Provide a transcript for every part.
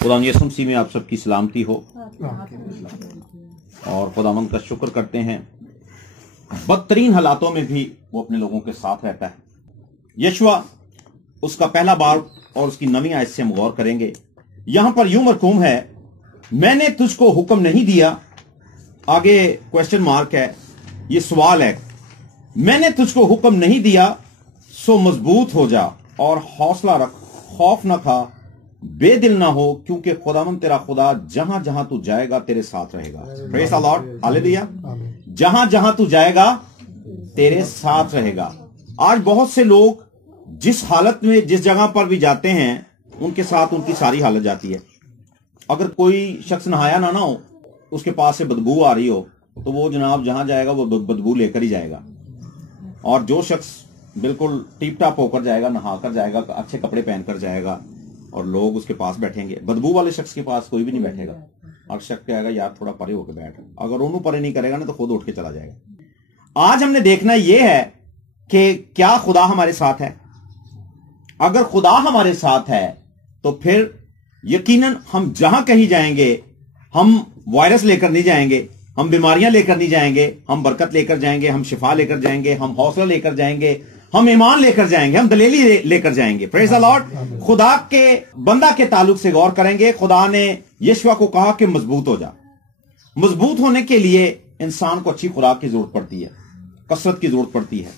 खुदा यसुम मसीह में आप सबकी सलामती हो और खुदावंद का शुक्र करते हैं। बदतरीन हालातों में भी वो अपने लोगों के साथ रहता है। यशुआ उसका पहला बार और उसकी नवी आयत से हम गौर करेंगे। यहां पर यूं मरकूम है, मैंने तुझको हुक्म नहीं दिया, आगे क्वेश्चन मार्क है, ये सवाल है, मैंने तुझको हुक्म नहीं दिया सो मजबूत हो जा और हौसला रख, खौफ न खा, बेदिल ना हो, क्योंकि खुदावंद तेरा खुदा जहां जहां तू जाएगा तेरे साथ रहेगा। Praise the Lord, hallelujah. जहां जहां तू जाएगा तेरे साथ रहेगा। आज बहुत से लोग जिस हालत में जिस जगह पर भी जाते हैं उनके साथ उनकी सारी हालत जाती है। अगर कोई शख्स नहाया ना हो, उसके पास से बदबू आ रही हो, तो वो जनाब जहां जाएगा वो बदबू लेकर ही जाएगा। और जो शख्स बिल्कुल टिप टाप होकर जाएगा, नहाकर जाएगा, अच्छे कपड़े पहनकर जाएगा और लोग उसके पास बैठेंगे, बदबू वाले शख्स के पास कोई भी नहीं बैठेगा। और शख्स कहेगा यार थोड़ा परे होकर बैठ, अगर उन्होंने परे नहीं करेगा ना तो खुद उठ के चला जाएगा। आज हमने देखना यह है कि क्या खुदा हमारे साथ है। अगर खुदा हमारे साथ है तो फिर यकीनन हम जहां कहीं जाएंगे, हम वायरस लेकर नहीं जाएंगे, हम बीमारियां लेकर नहीं जाएंगे, हम बरकत लेकर जाएंगे, हम शिफा लेकर जाएंगे, हम हौसला लेकर जाएंगे, हम ईमान लेकर जाएंगे, हम दलेली लेकर जाएंगे। Praise the Lord. खुदा के बंदा के ताल्लुक से गौर करेंगे। खुदा ने यशुआ को कहा कि मजबूत हो जा। मजबूत होने के लिए इंसान को अच्छी खुराक की जरूरत पड़ती है, कसरत की जरूरत पड़ती है।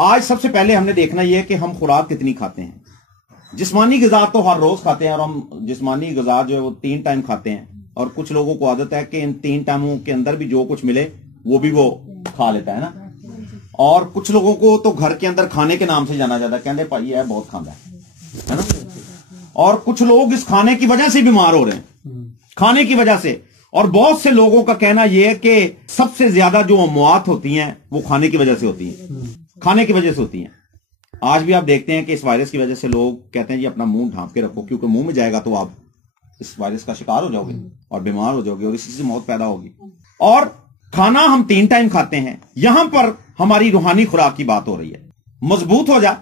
आज सबसे पहले हमने देखना यह है कि हम खुराक कितनी खाते हैं। जिस्मानी ग़िज़ा तो हर रोज खाते हैं और हम जिस्मानी ग़िज़ा जो है वो 3 टाइम खाते हैं। और कुछ लोगों को आदत है कि इन 3 टाइमों के अंदर भी जो कुछ मिले वो भी वो खा लेता है ना। और कुछ लोगों को तो घर के अंदर खाने के नाम से जाना जाता है, कहते भाई है बहुत खांदा है ना। और कुछ लोग इस खाने की वजह से बीमार हो रहे हैं, खाने की वजह से। और बहुत से लोगों का कहना यह है कि सबसे ज्यादा जो अमवात होती हैं वो खाने की वजह से होती हैं, खाने की वजह से होती हैं। आज भी आप देखते हैं कि इस वायरस की वजह से लोग कहते हैं जी अपना मुंह ढांप के रखो, क्योंकि मुंह में जाएगा तो आप इस वायरस का शिकार हो जाओगे और बीमार हो जाओगे और इसी से मौत पैदा होगी। और खाना हम 3 टाइम खाते हैं। यहां पर हमारी रूहानी खुराक की बात हो रही है। मजबूत हो जा।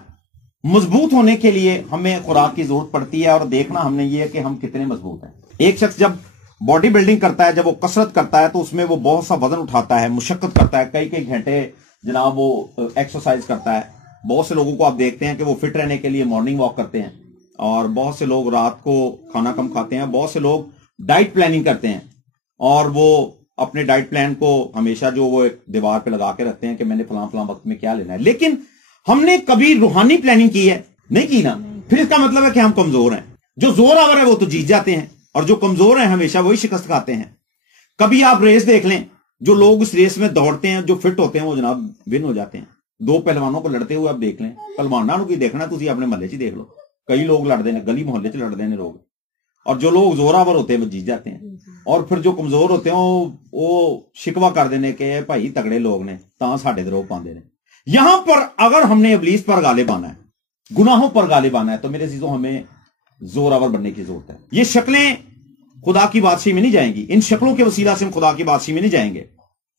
मजबूत होने के लिए हमें खुराक की जरूरत पड़ती है और देखना हमने ये है कि हम कितने मजबूत हैं। एक शख्स जब बॉडी बिल्डिंग करता है, जब वो कसरत करता है, तो उसमें वो बहुत सा वजन उठाता है, मुशक्कत करता है, कई कई घंटे जनाब वो एक्सरसाइज करता है। बहुत से लोगों को आप देखते हैं कि वो फिट रहने के लिए मॉर्निंग वॉक करते हैं और बहुत से लोग रात को खाना कम खाते हैं। बहुत से लोग डाइट प्लानिंग करते हैं और वो अपने डाइट प्लान को हमेशा जो वो एक दीवार पे लगा के रखते हैं कि मैंने फलां फलां वक्त में क्या लेना है। लेकिन हमने कभी रूहानी प्लानिंग की है? नहीं की ना। फिर इसका मतलब है कि हम कमजोर हैं। जो जोर आवर है वो तो जीत जाते हैं और जो कमजोर हैं हमेशा वही शिकस्त खाते हैं। कभी आप रेस देख लें, जो लोग इस रेस में दौड़ते हैं, जो फिट होते हैं, वो जनाब विन हो जाते हैं। 2 पहलवानों को लड़ते हुए आप देख लें, पहलवाना की देखना तुम अपने महल्ले च देख लो, कई लोग लड़ते हैं, गली मोहल्ले च लड़ते हैं लोग। और जो लोग जोरावर होते हैं वो जीत जाते हैं। और फिर जो कमजोर होते हैं वो शिकवा कर देने के भाई तगड़े लोग ने तां साडे दरोह पांदे ने। यहां पर अगर हमने इब्लीस पर गालिब आना है, गुनाहों पर गालिब आना है, तो मेरे अजीजों हमें जोरावर बनने की जरूरत है। ये शक्लें खुदा की बादशाही में नहीं जाएंगी। इन शक्लों के वसीला से हम खुदा की बादशाही में नहीं जाएंगे।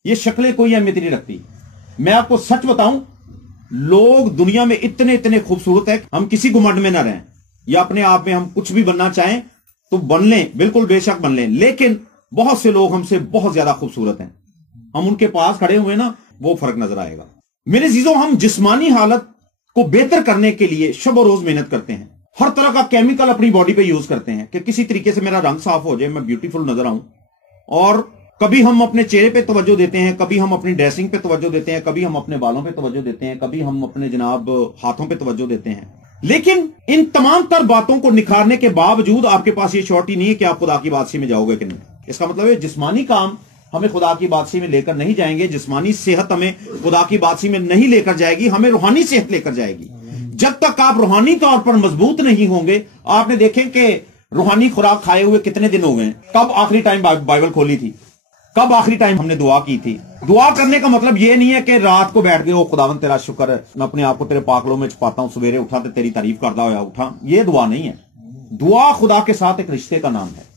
ये शक्लें कोई अहमियत नहीं रखती। मैं आपको सच बताऊं, लोग दुनिया में इतने इतने खूबसूरत है, हम किसी घुमंड में ना रहें या अपने आप में हम कुछ भी बनना चाहें तो बन लें, बिल्कुल बेशक बन लें, लेकिन बहुत से लोग हमसे बहुत ज्यादा खूबसूरत हैं। हम उनके पास खड़े हुए ना, वो फर्क नजर आएगा। मेरे अजीजों, हम जिस्मानी हालत को बेहतर करने के लिए शब रोज मेहनत करते हैं। हर तरह का केमिकल अपनी बॉडी पे यूज करते हैं कि किसी तरीके से मेरा रंग साफ हो जाए, मैं ब्यूटीफुल नजर आऊं। और कभी हम अपने चेहरे पे तवज्जो देते हैं, कभी हम अपनी ड्रेसिंग पे तवज्जो देते हैं, कभी हम अपने बालों पे तवज्जो देते हैं, कभी हम अपने जनाब हाथों पे तवज्जो देते हैं। लेकिन इन तमाम तर बातों को निखारने के बावजूद आपके पास ये श्योरिटी नहीं है कि आप खुदा की बादशाही में जाओगे कि नहीं। इसका मतलब है जिस्मानी काम हमें खुदा की बादशाही में लेकर नहीं जाएंगे, जिस्मानी सेहत हमें खुदा की बादशाही में नहीं लेकर जाएगी, हमें रूहानी सेहत लेकर जाएगी। जब तक आप रूहानी तौर पर मजबूत नहीं होंगे, आपने देखें कि रूहानी खुराक खाए हुए कितने दिन हो गए। कब आखिरी टाइम बाइबल खोली थी? कब आखिरी टाइम हमने दुआ की थी? दुआ करने का मतलब यह नहीं है कि रात को बैठ के ओ खुदावंद तेरा शुक्र है, मैं अपने आप को तेरे पाकलों में छुपाता हूं, सवेरे उठा तो तेरी तारीफ करता हुआ उठा। यह दुआ नहीं है। दुआ खुदा के साथ एक रिश्ते का नाम है।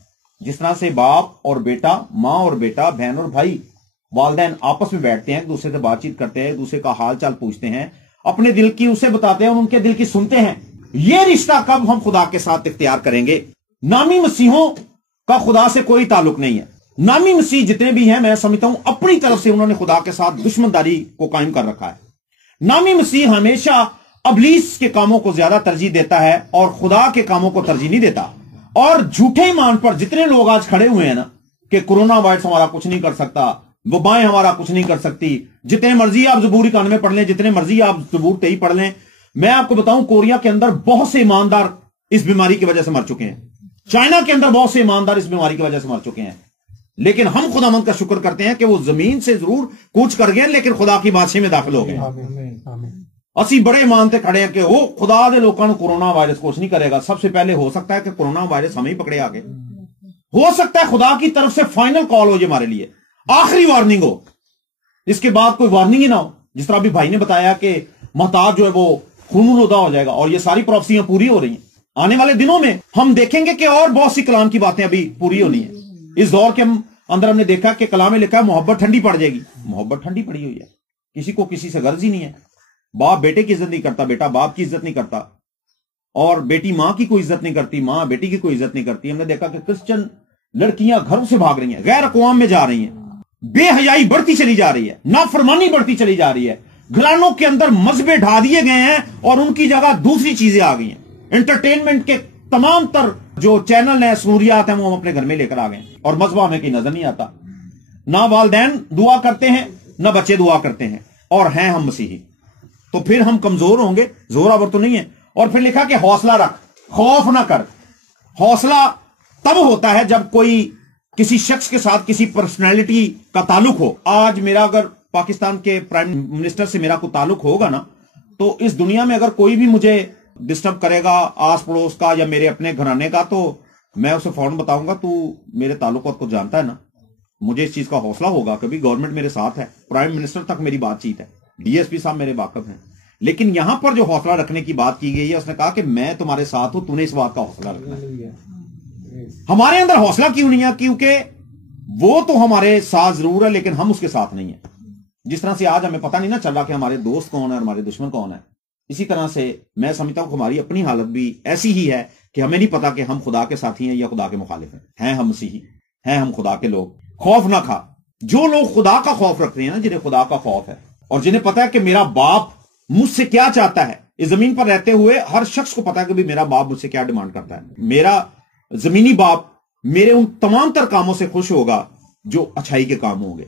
जिस तरह से बाप और बेटा, माँ और बेटा, बहन और भाई, वालिदैन आपस में बैठते हैं, एक दूसरे से बातचीत करते हैं, एक दूसरे का हाल चाल पूछते हैं, अपने दिल की उसे बताते हैं और उनके दिल की सुनते हैं। ये रिश्ता कब हम खुदा के साथ इख्तियार करेंगे? नामी मसीहों का खुदा से कोई ताल्लुक नहीं है। नामी मसीह जितने भी हैं, मैं समझता हूं अपनी तरफ से उन्होंने खुदा के साथ दुश्मनदारी को कायम कर रखा है। नामी मसीह हमेशा अबलीस के कामों को ज्यादा तरजीह देता है और खुदा के कामों को तरजीह नहीं देता। और झूठे ईमान पर जितने लोग आज खड़े हुए हैं ना कि कोरोना वायरस हमारा कुछ नहीं कर सकता, वबाएं हमारा कुछ नहीं कर सकती, जितने मर्जी आप ज़बूर 91 पढ़ लें, जितने मर्जी आप ज़बूर 23 पढ़ लें, मैं आपको बताऊं कोरिया के अंदर बहुत से ईमानदार इस बीमारी की वजह से मर चुके हैं। चाइना के अंदर बहुत से ईमानदार इस बीमारी की वजह से मर चुके हैं। लेकिन हम खुदावंद का शुक्र करते हैं कि वो जमीन से जरूर कूच कर गए लेकिन खुदा की बादशाही में दाखिल हो गए। असी बड़े मानते खड़े हैं कि वो खुदा दे लोगों को कोरोना वायरस कुछ नहीं करेगा। सबसे पहले हो सकता है कि कोरोना वायरस हमें ही पकड़े आगे, हो सकता है खुदा की तरफ से फाइनल कॉल हो, ये हमारे लिए आखिरी वार्निंग हो, इसके बाद कोई वार्निंग ही ना हो। जिस तरह अभी भाई ने बताया कि महताब जो है वो खून-उदा हो जाएगा और ये सारी प्रोफेसियां पूरी हो रही हैं। आने वाले दिनों में हम देखेंगे कि और बहुत सी कलाम की बातें अभी पूरी होनी है। इस दौर के अंदर हमने देखा कि कलाम में लिखा है मोहब्बत ठंडी पड़ जाएगी। मोहब्बत ठंडी पड़ी हुई है, किसी को किसी से गर्ज ही नहीं है। बाप बेटे की इज्जत नहीं करता, बेटा बाप की इज्जत नहीं करता, और बेटी मां की कोई इज्जत नहीं करती, मां बेटी की कोई इज्जत नहीं करती। हमने देखा कि क्रिश्चियन लड़कियां घरों से भाग रही हैं, गैर अक़वाम में जा रही हैं, बेहयाई बढ़ती चली जा रही है, नाफरमानी बढ़ती चली जा रही है। घरानों के अंदर मजहबे ढा दिए गए हैं और उनकी जगह दूसरी चीजें आ गई हैं। एंटरटेनमेंट के तमाम तर जो चैनल है, सूरियात हैं, वो हम अपने घर में लेकर आ गए और मजहब हमें कहीं नजर नहीं आता। ना वालदैन दुआ करते हैं, ना बच्चे दुआ करते हैं, और हैं हम मसीही। तो फिर हम कमजोर होंगे, जोरावर तो नहीं है। और फिर लिखा कि हौसला रख, खौफ ना कर। हौसला तब होता है जब कोई किसी शख्स के साथ किसी पर्सनैलिटी का ताल्लुक हो। आज मेरा अगर पाकिस्तान के प्राइम मिनिस्टर से मेरा कोई ताल्लुक होगा ना, तो इस दुनिया में अगर कोई भी मुझे डिस्टर्ब करेगा आस पड़ोस का या मेरे अपने घराने का, तो मैं उसे फौरन बताऊंगा तू मेरे ताल्लुकात को जानता है ना। मुझे इस चीज का हौसला होगा, कभी गवर्नमेंट मेरे साथ है, प्राइम मिनिस्टर तक मेरी बातचीत है, डीएसपी साहब मेरे वाकफ हैं। लेकिन यहां पर जो हौसला रखने की बात की गई है, उसने कहा कि मैं तुम्हारे साथ हूं, तूने इस बात का हौसला रखना है। हमारे अंदर हौसला क्यों नहीं है? क्योंकि वो तो हमारे साथ जरूर है लेकिन हम उसके साथ नहीं है। जिस तरह से आज हमें पता नहीं ना चल रहा कि हमारे दोस्त कौन है और हमारे दुश्मन कौन है, इसी तरह से मैं समझता हूं कि हमारी अपनी हालत भी ऐसी ही है कि हमें नहीं पता कि हम खुदा के साथी हैं या खुदा के मुखालिफ हैं हम मसीही हैं, हम खुदा के लोग। खौफ ना खा। जो लोग खुदा का खौफ रखते हैं ना, जिन्हें खुदा का खौफ है और जिन्हें पता है कि मेरा बाप मुझसे क्या चाहता है, इस जमीन पर रहते हुए हर शख्स को पता है कि भी मेरा बाप मुझसे क्या डिमांड करता है। मेरा जमीनी बाप मेरे उन तमाम तर कामों से खुश होगा जो अच्छाई के काम होंगे।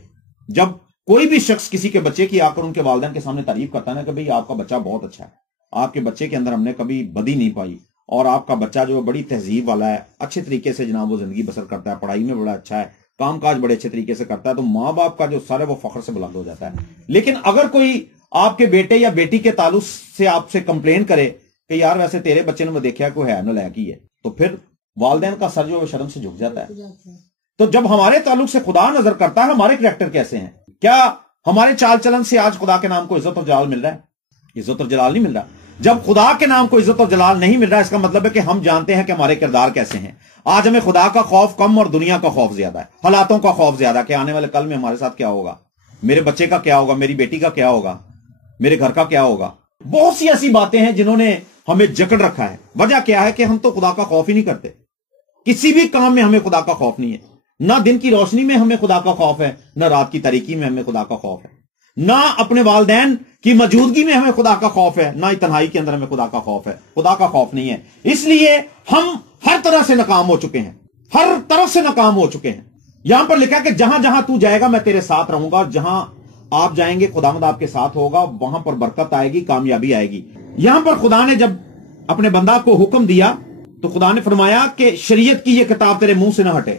जब कोई भी शख्स किसी के बच्चे की आकर उनके वालिदैन के सामने तारीफ करता है ना कि भाई आपका बच्चा बहुत अच्छा है, आपके बच्चे के अंदर हमने कभी बदी नहीं पाई, और आपका बच्चा जो बड़ी तहजीब वाला है, अच्छे तरीके से जनाब वो जिंदगी बसर करता है, पढ़ाई में बड़ा अच्छा है, काम काज बड़े अच्छे तरीके से करता है, तो माँ बाप का जो सर है वो फख्र से बुलंद हो जाता है। लेकिन अगर कोई आपके बेटे या बेटी के ताल्लुक से आपसे कंप्लेन करे कि यार वैसे तेरे बच्चे ने मैं देखा कोई है नालायक ही है, तो फिर वालिदैन का सर जो है शर्म से झुक जाता है। तो जब हमारे ताल्लुक से खुदा नजर करता है हमारे करैक्टर कैसे हैं, क्या हमारे चाल चलन से आज खुदा के नाम को इज्जत और जलाल मिल रहा है? इज्जत और जलाल नहीं मिल रहा। जब खुदा के नाम को इज्जत और जलाल नहीं मिल रहा, इसका मतलब है कि हम जानते हैं कि हमारे किरदार कैसे हैं। आज हमें खुदा का खौफ कम और दुनिया का खौफ ज्यादा है, हालातों का खौफ ज्यादा कि आने वाले कल में हमारे साथ क्या होगा, मेरे बच्चे का क्या होगा, मेरी बेटी का क्या होगा, मेरे घर का क्या होगा। बहुत सी ऐसी बातें हैं जिन्होंने हमें जकड़ रखा है। वजह क्या है कि हम तो खुदा का खौफ ही नहीं करते। किसी भी काम में हमें खुदा का खौफ नहीं है। ना दिन की रोशनी में हमें खुदा का खौफ है, ना रात की तारीकी में हमें खुदा का खौफ है, ना अपने वालिदैन की मौजूदगी में हमें खुदा का खौफ है, ना तन्हाई के अंदर हमें खुदा का खौफ है। खुदा का खौफ नहीं है, इसलिए हम हर तरह से नाकाम हो चुके हैं, हर तरफ से नाकाम हो चुके हैं। यहां पर लिखा है कि जहां जहां तू जाएगा मैं तेरे साथ रहूंगा, और जहां आप जाएंगे खुदावंद आपके साथ होगा, वहां पर बरकत आएगी, कामयाबी आएगी। यहां पर खुदा ने जब अपने बंदा को हुक्म दिया तो खुदा ने फरमाया कि शरीयत की यह किताब तेरे मुंह से ना हटे।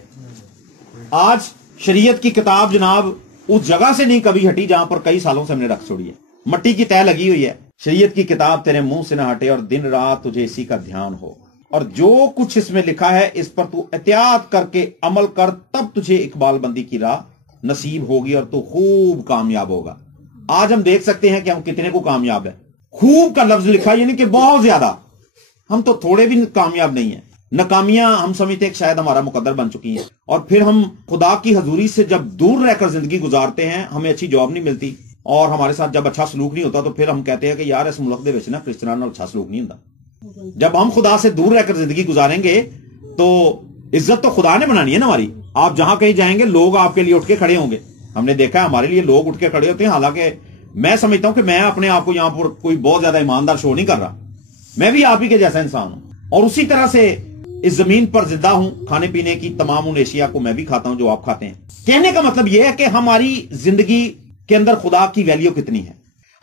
आज शरीयत की किताब जनाब उस जगह से नहीं कभी हटी जहां पर कई सालों से हमने रख छोड़ी है, मट्टी की तह लगी हुई है। शरीयत की किताब तेरे मुंह से ना हटे और दिन रात तुझे इसी का ध्यान हो, और जो कुछ इसमें लिखा है इस पर तू एहतियात करके अमल कर, तब तुझे इकबाल बंदी की राह नसीब होगी और तू खूब कामयाब होगा। आज हम देख सकते हैं कि हम कितने को कामयाब है। खूब का लफ्ज लिखा यानी कि बहुत ज्यादा, हम तो थोड़े भी कामयाब नहीं है। नाकामियां हम समझते हैं कि शायद हमारा मुकद्दर बन चुकी हैं, और फिर हम खुदा की हजूरी से जब दूर रहकर जिंदगी गुजारते हैं, हमें अच्छी जॉब नहीं मिलती और हमारे साथ जब अच्छा सलूक नहीं होता, तो फिर हम कहते हैं कि यार इस मुल्क दे विच ना क्रिश्चियनां नाल अच्छा सलूक नहीं होता। जब हम खुदा से दूर रहकर जिंदगी गुजारेंगे تو عزت تو خدا نے بنانی ہے نا ہماری. آپ جہاں کہیں جائیں گے لوگ آپ کے لیے اٹھ کے کھڑے ہوں گے. ہم نے دیکھا ہے ہمارے لیے لوگ اٹھ کے کھڑے ہوتے ہیں. حالانکہ میں سمجھتا ہوں کہ میں اپنے آپ کو یہاں پر کوئی بہت زیادہ ایماندار شو نہیں کر رہا, میں بھی آپ ہی کے جیسا انسان ہوں, اور اسی طرح سے اس زمین پر زندہ ہوں. کھانے پینے کی تمام ان اشیاء کو میں بھی کھاتا ہوں جو آپ کھاتے ہیں. کہنے کا مطلب یہ ہے کہ ہماری زندگی کے اندر خدا کی ویلیو کتنی ہے.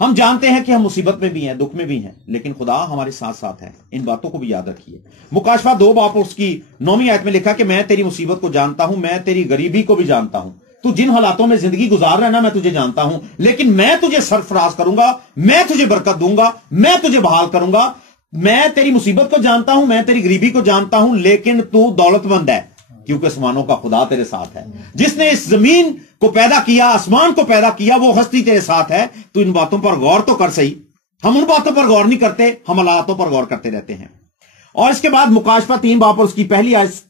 ہم جانتے ہیں کہ ہم مصیبت میں بھی ہیں, دکھ میں بھی ہیں, لیکن خدا ہمارے ساتھ ساتھ ہے. ان باتوں کو بھی یاد رکھیے. مکاشفہ 2 باب اس کی 9ویں آیت میں لکھا کہ میں تیری مصیبت کو جانتا ہوں, میں تیری غریبی کو بھی جانتا ہوں. تو جن حالاتوں میں زندگی گزار رہا ہے نا, میں تجھے جانتا ہوں, لیکن میں تجھے سرفراز کروں گا, میں تجھے برکت دوں گا, میں تجھے بحال کروں گا. میں تیری مصیبت کو جانتا ہوں, میں تیری غریبی کو جانتا ہوں, لیکن تو دولت مند ہے کیونکہ آسمانوں کا خدا تیرے ساتھ ہے. جس نے اس زمین کو پیدا کیا, آسمان کو پیدا کیا, وہ ہستی تیرے ساتھ ہے. تو ان باتوں پر غور تو کر صحیح. ہم ان باتوں پر غور نہیں کرتے, ہم حالاتوں پر غور کرتے رہتے ہیں. اور اس کے بعد مکاشفہ 3 باب اور اس کی پہلی آیت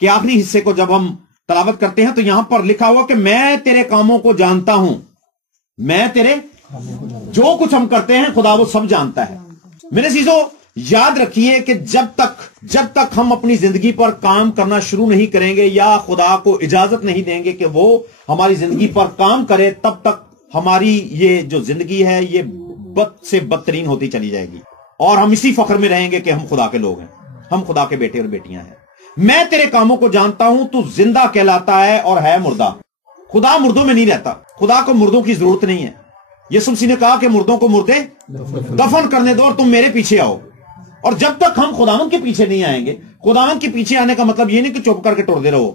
کے آخری حصے کو جب ہم تلاوت کرتے ہیں تو یہاں پر لکھا ہوا کہ میں تیرے کاموں کو جانتا ہوں, میں تیرے جو کچھ ہم کرتے ہیں خدا وہ سب جانتا ہے. میرے عزیزو یاد رکھیے کہ جب تک ہم اپنی زندگی پر کام کرنا شروع نہیں کریں گے یا خدا کو اجازت نہیں دیں گے کہ وہ ہماری زندگی پر کام کرے, تب تک ہماری یہ جو زندگی ہے یہ بد سے بدترین ہوتی چلی جائے گی, اور ہم اسی فخر میں رہیں گے کہ ہم خدا کے لوگ ہیں, ہم خدا کے بیٹے اور بیٹیاں ہیں. میں تیرے کاموں کو جانتا ہوں, تو زندہ کہلاتا ہے اور ہے مردہ. خدا مردوں میں نہیں رہتا, خدا کو مردوں کی ضرورت نہیں ہے. یسوع مسیح نے کہا کہ مردوں کو مردے دفن کرنے دو اور تم میرے پیچھے آؤ. اور جب تک ہم خداوند کے پیچھے نہیں آئیں گے, خداوند کے پیچھے آنے کا مطلب یہ نہیں کہ چپ کر کے ٹوڑتے رہو,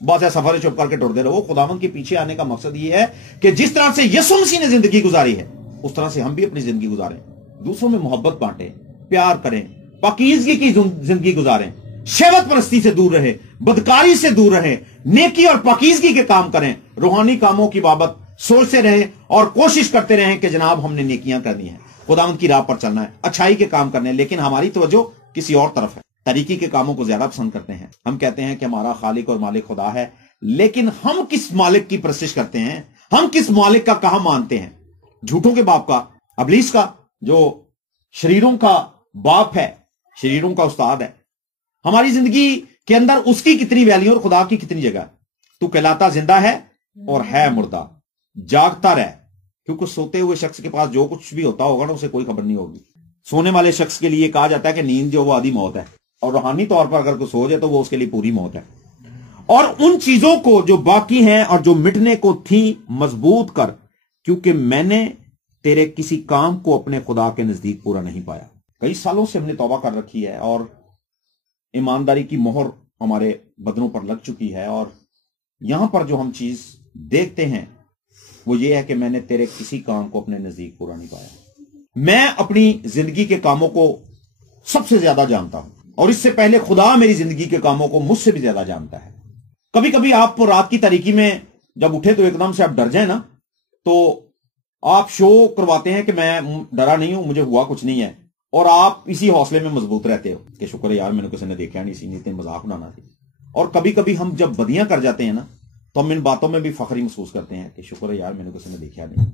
بہت سے سفر چپ کر کے ٹوڑتے رہو. خداوند کے پیچھے آنے کا مقصد یہ ہے کہ جس طرح سے یسوع مسیح نے زندگی گزاری ہے اس طرح سے ہم بھی اپنی زندگی گزاریں, دوسروں میں محبت بانٹیں, پیار کریں, پاکیزگی کی زندگی گزاریں, شہوت پرستی سے دور رہے, بدکاری سے دور رہے, نیکی اور پاکیزگی کے کام کریں, روحانی کاموں کی بابت سوچتے رہیں اور کوشش کرتے رہیں کہ جناب ہم نے نیکیاں کرنی ہیں, خداوند کی راہ پر چلنا ہے, اچھائی کے کام کرنے ہیں. لیکن ہماری توجہ کسی اور طرف ہے, طریقے کے کاموں کو زیادہ پسند کرتے ہیں. ہم کہتے ہیں کہ ہمارا خالق اور مالک خدا ہے, لیکن ہم کس مالک کی پرستش کرتے ہیں, ہم کس مالک کا کہاں مانتے ہیں؟ جھوٹوں کے باپ کا, ابلیس کا, جو شریروں کا باپ ہے, شریروں کا استاد ہے. ہماری زندگی کے اندر اس کی کتنی ویلیو اور خدا کی کتنی جگہ. تو کہلاتا زندہ ہے اور ہے مردہ. جاگتا رہ, کیونکہ سوتے ہوئے شخص کے پاس جو کچھ بھی ہوتا ہوگا نا اسے کوئی خبر نہیں ہوگی. سونے والے شخص کے لیے کہا جاتا ہے کہ نیند جو وہ آدھی موت ہے, اور روحانی طور پر اگر کوئی سو جائے تو وہ اس کے لیے پوری موت ہے. اور ان چیزوں کو جو باقی ہیں اور جو مٹنے کو تھی مضبوط کر, کیونکہ میں نے تیرے کسی کام کو اپنے خدا کے نزدیک پورا نہیں پایا. کئی سالوں سے ہم نے توبہ کر رکھی ہے اور ایمانداری کی مہر ہمارے بدنوں پر لگ چکی ہے, اور یہاں پر جو ہم چیز دیکھتے ہیں وہ یہ ہے کہ میں نے تیرے کسی کام کو اپنے نزدیک پورا نہیں پایا. میں اپنی زندگی کے کاموں کو سب سے زیادہ جانتا ہوں, اور اس سے پہلے خدا میری زندگی کے کاموں کو مجھ سے بھی زیادہ جانتا ہے. کبھی کبھی آپ رات کی تاریکی میں جب اٹھے تو ایک دم سے آپ ڈر جائیں نا, تو آپ شو کرواتے ہیں کہ میں ڈرا نہیں ہوں, مجھے ہوا کچھ نہیں ہے, اور آپ اسی حوصلے میں مضبوط رہتے ہو کہ شکر ہے یار میں نے کسی نے دیکھا نہیں, اسی نے اتنے مذاق اڑانا تھی. اور کبھی کبھی ہم جب بدیاں کر جاتے ہیں نا تو ہم ان باتوں میں بھی فخری محسوس کرتے ہیں کہ شکر ہے یار میں نے کسی نے دیکھا نہیں,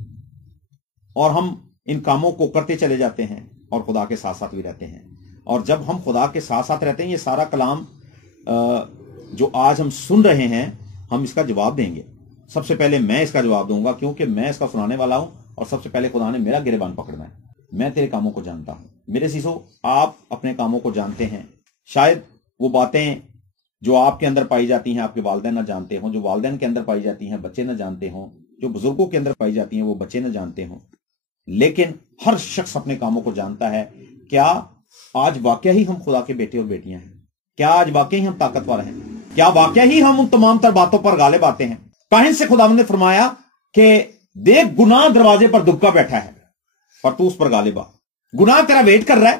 اور ہم ان کاموں کو کرتے چلے جاتے ہیں اور خدا کے ساتھ ساتھ بھی رہتے ہیں. اور جب ہم خدا کے ساتھ ساتھ رہتے ہیں, یہ سارا کلام جو آج ہم سن رہے ہیں ہم اس کا جواب دیں گے. سب سے پہلے میں اس کا جواب دوں گا کیونکہ میں اس کا سنانے والا ہوں, اور سب سے پہلے خدا نے میرا گریبان پکڑنا ہے. میں تیرے کاموں کو جانتا ہوں. میرے عزیزو, آپ اپنے کاموں کو جانتے ہیں. شاید وہ باتیں جو آپ کے اندر پائی جاتی ہیں آپ کے والدین نہ جانتے ہوں, جو والدین کے اندر پائی جاتی ہیں بچے نہ جانتے ہوں, جو بزرگوں کے اندر پائی جاتی ہیں وہ بچے نہ جانتے ہوں, لیکن ہر شخص اپنے کاموں کو جانتا ہے. کیا آج واقعہ ہی ہم خدا کے بیٹے اور بیٹیاں ہیں؟ کیا آج واقعہ ہی ہم طاقتور ہیں؟ کیا واقعہ ہی ہم ان تمام تر باتوں پر غالب آتے ہیں؟ کاہن سے خداوند نے فرمایا کہ دیکھ گناہ دروازے پر دبکا بیٹھا ہے اور تو اس پر غالب آ. گناہ تیرا ویٹ کر رہا ہے,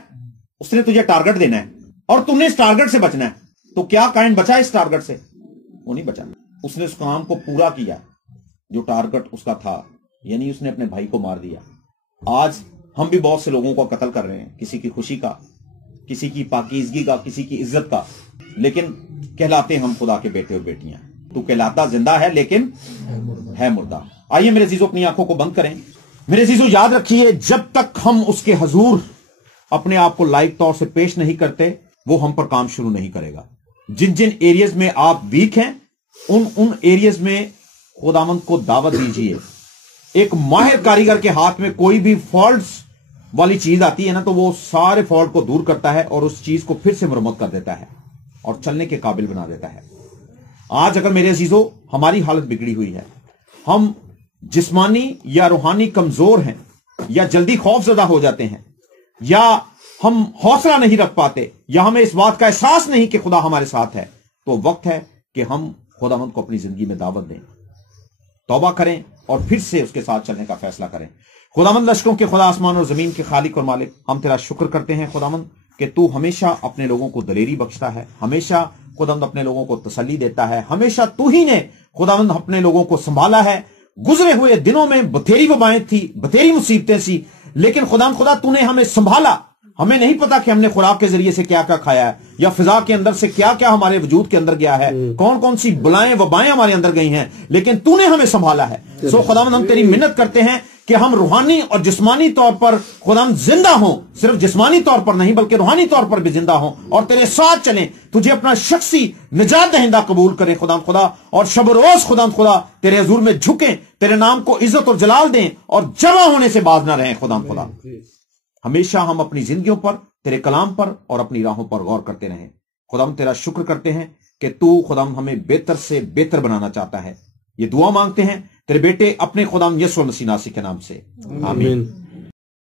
اس نے تجھے ٹارگٹ دینا ہے اور تم نے اس ٹارگٹ سے بچنا ہے. تو کیا کائن بچا اس ٹارگٹ سے؟ وہ نہیں بچا. اس نے اس کام کو پورا کیا جو ٹارگٹ اس کا تھا, یعنی اس نے اپنے بھائی کو مار دیا. آج ہم بھی بہت سے لوگوں کو قتل کر رہے ہیں, کسی کی خوشی کا, کسی کی پاکیزگی کا, کسی کی عزت کا, لیکن کہلاتے ہم خدا کے بیٹے اور بیٹیاں. تو کہلاتا زندہ ہے لیکن ہے مردہ. آئیے میرے عزیزو اپنی آنکھوں کو بند کریں. میرے عزیزو یاد رکھیے, جب تک ہم اس کے حضور اپنے آپ کو لائق طور سے پیش نہیں کرتے وہ ہم پر کام شروع نہیں کرے گا. जिन जिन एरियाज में आप वीक हैं उन एरियाज में खुदावंद को दावत दीजिए। एक माहिर कारीगर के हाथ में कोई भी फॉल्ट्स वाली चीज आती है ना, तो वो सारे फॉल्ट को दूर करता है और उस चीज को फिर से मरम्मत कर देता है और चलने के काबिल बना देता है। आज अगर मेरे अजीजों हमारी हालत बिगड़ी हुई है, हम जिस्मानी या रूहानी कमजोर हैं, या जल्दी खौफजदा हो जाते हैं, या हम हौसला नहीं रख पाते, या हमें इस बात का एहसास नहीं कि खुदा हमारे साथ है, तो वक्त है कि हम खुदावंद को अपनी जिंदगी में दावत दें, तौबा करें और फिर से उसके साथ चलने का फैसला करें। खुदावंद लश्करों के खुदा, आसमान और जमीन के खालिक और मालिक, हम तेरा शुक्र करते हैं खुदावंद कि तू हमेशा अपने लोगों को दलेरी बख्शता है, हमेशा खुदावंद अपने लोगों को तसल्ली देता है, हमेशा तू ही ने खुदावंद अपने लोगों को संभाला है। गुजरे हुए दिनों में बथेरी वबाएं थी, बथेरी मुसीबतें थी, लेकिन खुदा तूने हमें संभाला। हमें नहीं पता कि हमने खुराक के जरिए से क्या क्या खाया है, या फिजा के अंदर से क्या क्या हमारे वजूद के अंदर गया है, कौन कौन सी बुलाएं वबाएं हमारे अंदर गई हैं, लेकिन तूने हमें संभाला है। सो खुदावंद हम तेरी मिन्नत करते हैं कि हम रूहानी और जिस्मानी तौर पर खुदावंद जिंदा हों, सिर्फ जिस्मानी तौर पर नहीं बल्कि रूहानी तौर पर भी जिंदा हों और तेरे साथ चलें, तुझे अपना शख्सी निजात दहिंदा कबूल करें खुदा, और शब रोज खुदा तेरे हुजूर में झुकें, तेरे नाम को इज्जत और जलाल दें और जमा होने से बाज ना रहें खुदा। हमेशा हम अपनी जिंदगियों पर, तेरे कलाम पर और अपनी राहों पर गौर करते रहें। खुदा तेरा शुक्र करते हैं कि तू खुदा हमें बेहतर से बेहतर बनाना चाहता है। ये दुआ मांगते हैं तेरे बेटे अपने खुदा यीशु मसीह नासी के नाम से, आमीन।